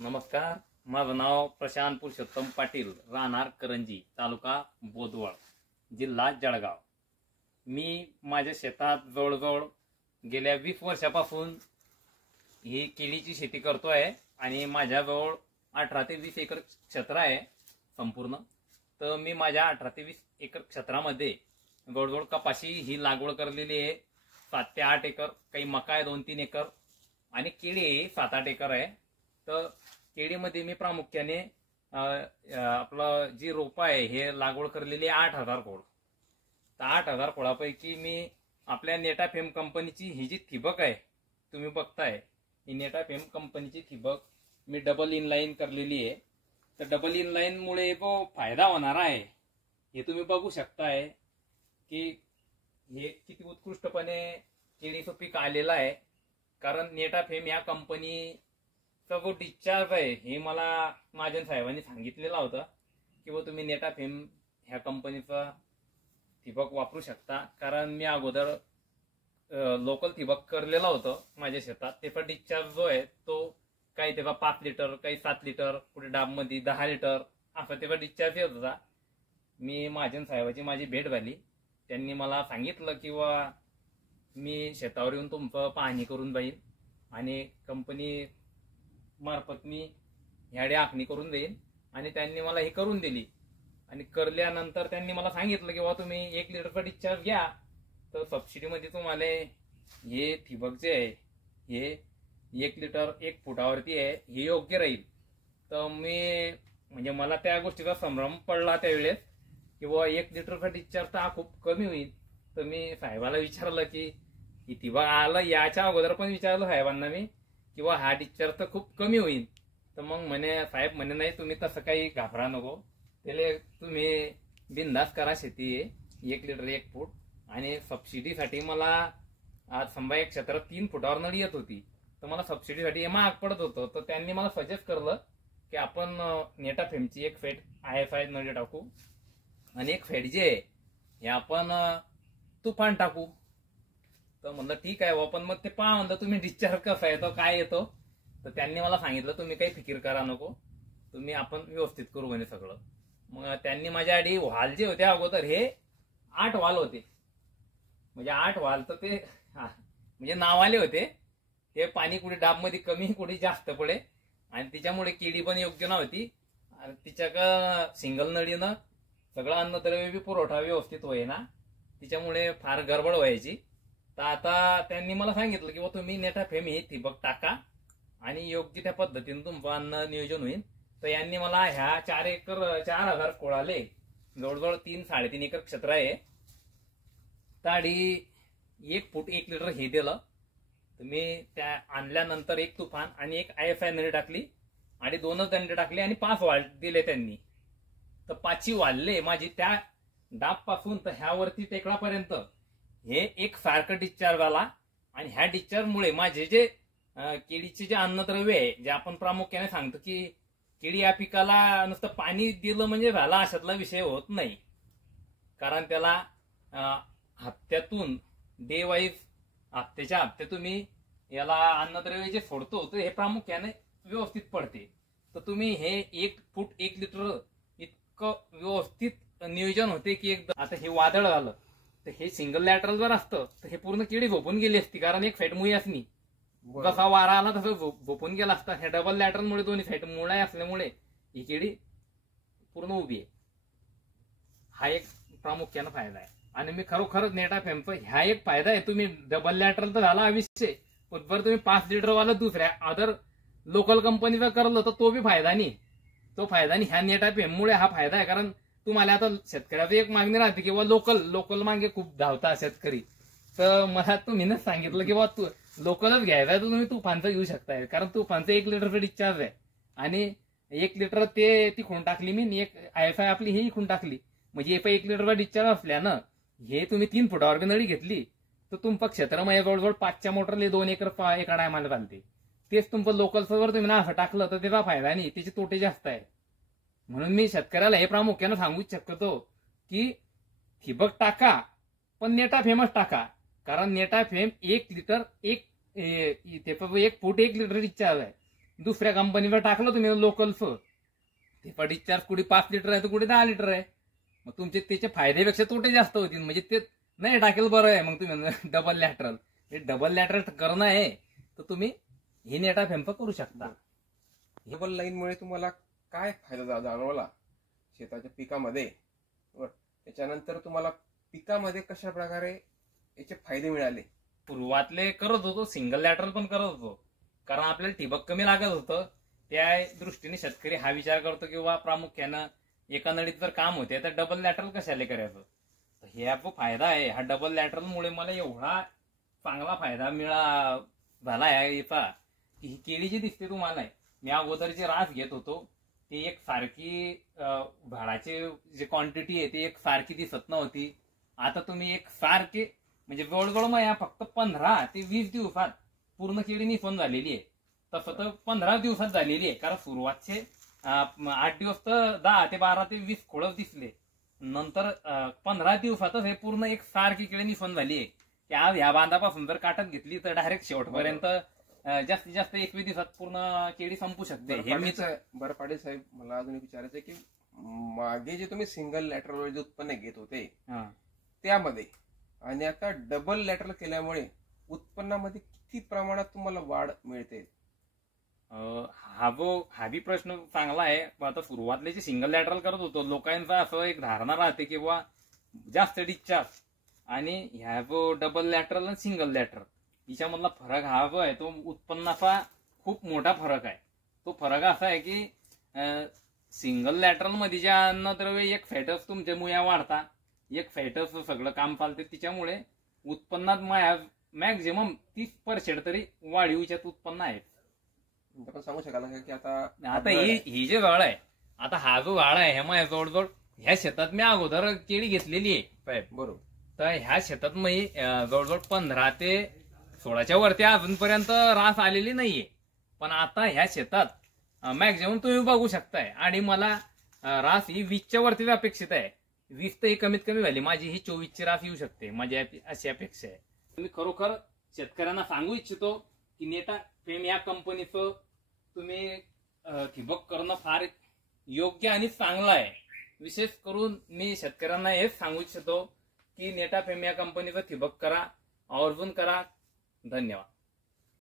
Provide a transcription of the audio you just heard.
नमस्कार, माझं नाव प्रशांत पुरुषोत्तम पाटील, राहणार करंजी, तालुका बोदवड, जिल्हा जळगाव। मी माझ्या शेतात जवळजवळ गेल्या 20 वर्षापासून ही केळीची शेती करतोय आणि माझ्याजवळ 18 ते 20 एकर क्षेत्र आहे संपूर्ण। तर मी माझ्या 18 ते 20 एकर क्षेत्रामध्ये जवळजवळ कपाशी ही लागवड करलेली आहे। 7 ते 8 एकर, काही मका आहे 2-3 एकर आणि केळी 7-8 एकर आहे। तर केळीमध्ये मी प्रामुख्याने आपलं जी रोप आहे हे लागवड करलेली 8000 खोड। तर 8000 खोडापैकी मी आपल्या नेटाफेम कंपनीची ही जी ठिबक आहे तुम्ही बघताय, ही नेटाफेम कंपनीची ठिबक मी डबल इनलाईन करलेली आहे। तर डबल इनलाईन मुळे जो फायदा होणार आहे हे तुम्ही बघू शकताय की हे किती उत्कृष्टपणे केळीचं पीक आलेलं आहे। कारण नेटाफेम या कंपनी जो डिस्चार्ज आहे हे मला महाजन साहेबांनी सांगितलेला होता की व तुम्ही नेटाफेम ह्या कंपनीचा ठिबक वापरू शकता। कारण मी अगोदर लोकल ठिबक करलेला होतं माझ्या शेतात, त्याचा डिस्चार्ज जो आहे तो काही तेव्हा 5 लिटर, काही 7 लिटर, कुठे डाबमध्ये 10 लिटर असा तेव्हा डिस्चार्ज येत होता। मी महाजन साहेबाची माझी भेट झाली, त्यांनी मला सांगितलं की मी शेतावर येऊन तुमचं पाहणी करून जाईल आणि कंपनी मार्फत मी ह्याडे आखणी करून देईन। आणि त्यांनी मला हे करून दिली आणि करल्यानंतर त्यांनी मला सांगितलं की तुम्ही 1 लिटरचा डिस्चार्ज घ्या, तर सबसिडीमध्ये तुम्हाला हे ठिबक जे आहे हे 1 लिटर 1 फुटावरती आहे, हे योग्य राहील। तर मी म्हणजे मला त्या गोष्टीचा संभ्रम पडला त्यावेळेस की 1 लिटरचा डिस्चार्ज तर हा खूप कमी होईल। तर मी साहेबाला विचारलं की ही ठिबक आलं, याच्या अगोदर पण विचारलं साहेबांना मी किंवा हा डिस्चार्ज तर खूप कमी होईल। तर मग साहेब म्हणे नाही, तुम्ही तसं काही घाबरा नको, त्याला तुम्ही बिनधास्त करा शेती आहे 1 लिटर 1 फूट। आणि सबसिडीसाठी मला आज समजा एक क्षेत्र 3 फुटावर नळी येत होती, तर मला सबसिडीसाठी हे महाग पडत होतं। तर त्यांनी मला सजेस्ट करलं की आपण नेटाफेमची एक फेट IFI नळी टाकू आणि एक फेट जे आहे हे आपण तुफान टाकू। तर म्हणलं ठीक आहे पण मग ते पहा म्हणलं तुम्ही डिस्चार्ज कसा येतो काय येतो। तर त्यांनी मला सांगितलं तुम्ही काही फिकीर करा नको, तुम्ही आपण व्यवस्थित करू म्हणे सगळं। मग त्यांनी माझ्या आधी वाल जे होते अगोदर हे 8 वाल होते, म्हणजे 8 वाल तर ते म्हणजे नावाले होते। ते पाणी कुठे डाबमध्ये कमी कुठे जास्त पडे आणि तिच्यामुळे केळी पण योग्य नव्हती आणि तिच्या सिंगल नळीनं सगळं अन्नद्रव्य बी पुरवठा व्यवस्थित होईना, तिच्यामुळे फार गडबड व्हायची। तर आता त्यांनी मला सांगितलं की तुम्ही नेटाफेम ही ठिबक टाका आणि योग्य त्या पद्धतीने तुमचं अन्न नियोजन होईल। तर यांनी मला ह्या 4000 खोडाले जवळजवळ 3-3.5 एकर क्षेत्र आहे, ताडी 1 फूट 1 लिटर हे दिलं। तर मी त्या आणल्यानंतर 1 तुफान आणि 1 IFI नळी टाकली आणि 2च दंडे टाकले आणि 5 वाल दिले त्यांनी। तर 5ही वाढले माझी त्या डाब पासून तर ह्यावरती टेकडापर्यंत हे एक सारखं डिस्चार्ज झाला। आणि ह्या डिस्चार्जमुळे माझे जे केळीचे जे अन्नद्रव्य आहे, जे आपण प्रामुख्याने सांगतो की केळी या पिकाला नुसतं पाणी दिलं म्हणजे झाला अशातला विषय होत नाही। कारण त्याला हप्त्यातून डे वाईज हप्त्याच्या हप्ते तुम्ही याला अन्नद्रव्य जे सोडतो तर हे प्रामुख्याने व्यवस्थित पडते। तर तुम्ही हे 1 फूट 1 लिटर इतकं व्यवस्थित नियोजन होते की एकदम। आता हे वादळ झालं तर हे सिंगल लॅटरल जर असतं तर हे पूर्ण केळी झोपून गेली असती, कारण एक साईड मुळी असणी, जसा वारा आला तसं झोपून गेला असता। हे डबल लॅटरल मुळे दोन्ही साईड मुळा असल्यामुळे ही केळी पूर्ण उभी आहे। हा एक प्रामुख्याने फायदा आहे आणि मी खरोखरच नेटाफेमचा ह्या एक फायदा आहे। तुम्ही डबल लॅटरल तर झाला 2000, पण बरं तुम्ही 5 लिटर वाला दुसऱ्या अदर लोकल कंपनीचा करलं तर तो बी फायदा नाही, तो फायदा नाही। ह्या नेटाफेम मुळे हा फायदा आहे। कारण तुम्हाला आता शेतकऱ्याची एक मागणी राहते की लोकल मागे खूप धावता शेतकरी, तर मला तुम्ही ना सांगितलं की तू लोकलच घ्यायचा तर तुम्ही तुफानचं घेऊ शकताय। कारण तुफानचं 1 लिटरचं डिस्चार्ज आहे आणि 1 लिटर ती खूण टाकली मी, 1 IFI आपली ही खूण टाकली, म्हणजे 1 लिटरचा डिस्चार्ज असल्यानं हे तुम्ही 3 फुटावर नळी घेतली तर तुमचं क्षेत्र म्हणजे जवळजवळ 5च्या मोटरले 2 एकर एका टायमाला चालते। तेच तुमचं लोकलचं जर तुम्ही ना असं टाकलं तर त्याचा फायदा नाही, त्याचे तोटे जास्त आहे। म्हणून मी शेतकऱ्याला हे प्रामुख्यानं सांगू शकतो की ठिबक टाका पण नेटाफेमच टाका। कारण नेटाफेम 1 लिटर 1 फूट 1 लिटर डिस्चार्ज आहे, दुसऱ्या कंपनीवर टाकलं तुम्ही लोकलचं, ते डिस्चार्ज कुठे 5 लिटर आहे तर कुठे 10 लिटर आहे. मग तुमचे त्याचे फायद्यापेक्षा तोटे जास्त होतील. म्हणजे ते नाही टाकेल बरं आहे. मग तुम्ही डबल लॅटरल, डबल लॅटरल करणं आहे तर तुम्ही हे नेटा फेम्प करू शकता. डबल लाईनमुळे तुम्हाला काय फायदा जाणवला शेताच्या पिकामध्ये, त्याच्यानंतर तुम्हाला पिकामध्ये कशा प्रकारे याचे फायदे मिळाले? सुरुवातले करत होतो, सिंगल लॅटरल पण करत होतो, कारण आपल्याला ठिबक कमी लागत होतं. त्या दृष्टीने शेतकरी हा विचार करतो की बा प्रामुख्यानं एका नळीत जर काम होते तर डबल लॅटरल कशाला करायचं. हे जो फायदा आहे हा डबल लॅटरलमुळे मला एवढा चांगला फायदा झाला आहे याचा की ही केळी जी दिसते तुम्हाला, मी अगोदर जे रास घेत होतो ते एक सारखी झाडाची जी क्वांटिटी आहे ती एक सारखी दिसत नव्हती. आता तुम्ही एक सारखी म्हणजे जवळजवळ मग फक्त 15 ते 20 दिवसात पूर्ण केळी निफून झालेली आहे. तसं तर 15 दिवसात झालेली आहे, कारण सुरुवातचे 8 दिवस तर 10 ते 12 ते 20 खोळच दिसले. नंतर 15 दिवसातच हे पूर्ण एक सारखी केळी निफून झाली आहे. की आज ह्या बांधापासून जर काटत घेतली तर डायरेक्ट शेवटपर्यंत जास्तीत जास्त 21 दिवसात पूर्ण केळी संपू शकते. हे मी बरं पाटील साहेब, मला अजून एक विचारायचं आहे की मागे जे तुम्ही सिंगल लॅटरल जे उत्पन्न घेत होते त्यामध्ये आणि आता डबल लॅटरल केल्यामुळे उत्पन्नामध्ये किती प्रमाणात तुम्हाला वाढ मिळते? हा बी प्रश्न चांगला आहे. आता सुरुवातले जे सिंगल लॅटरल करत होतो लोकांचा असं एक धारणा राहते की बा जास्त डिस्चार्ज आणि ह्या जो डबल लॅटरल आणि सिंगल लॅटरल हिच्यामधला फरक हा जो आहे तो उत्पन्नाचा खूप मोठा फरक आहे. तो फरक असा आहे की सिंगल लॅटरल मध्ये जे अन्नद्रव्य एक फॅटस तुमच्या मुया वाढता, एक फॅटस सगळं काम चालते, तिच्यामुळे उत्पन्नात मॅक्झिमम 30% तरी वाढीव उत्पन्न आहे. आपण सांगू शकाल की आता ही जे झाड आहे, आता हा जो झाड आहे ह्या जवळजवळ ह्या शेतात मी अगोदर केळी घेतलेली आहे साहेब, बरोबर. तर ह्या शेतात मी जवळजवळ 15 ते 16च्या वरती अजूनपर्यंत रास आलेली नाहीये. पण आता ह्या शेतात मॅक्झिमम तुम्ही बघू शकताय आणि मला रास ही 20च्या वरतीच अपेक्षित आहे. 20 तर ही कमीत कमी झाली, माझी ही 24ची रास येऊ शकते, माझी अशी अपेक्षा आहे. मी खरोखर शेतकऱ्यांना सांगू इच्छितो की नेटा फेम या कंपनीचं तुम्ही ठिबक करणं फार योग्य आणि चांगलं आहे. विशेष करून मी शेतकऱ्यांना हेच सांगू इच्छितो की नेटा फेम या कंपनीचं ठिबक करा, आवर्जून करा. धन्यवाद.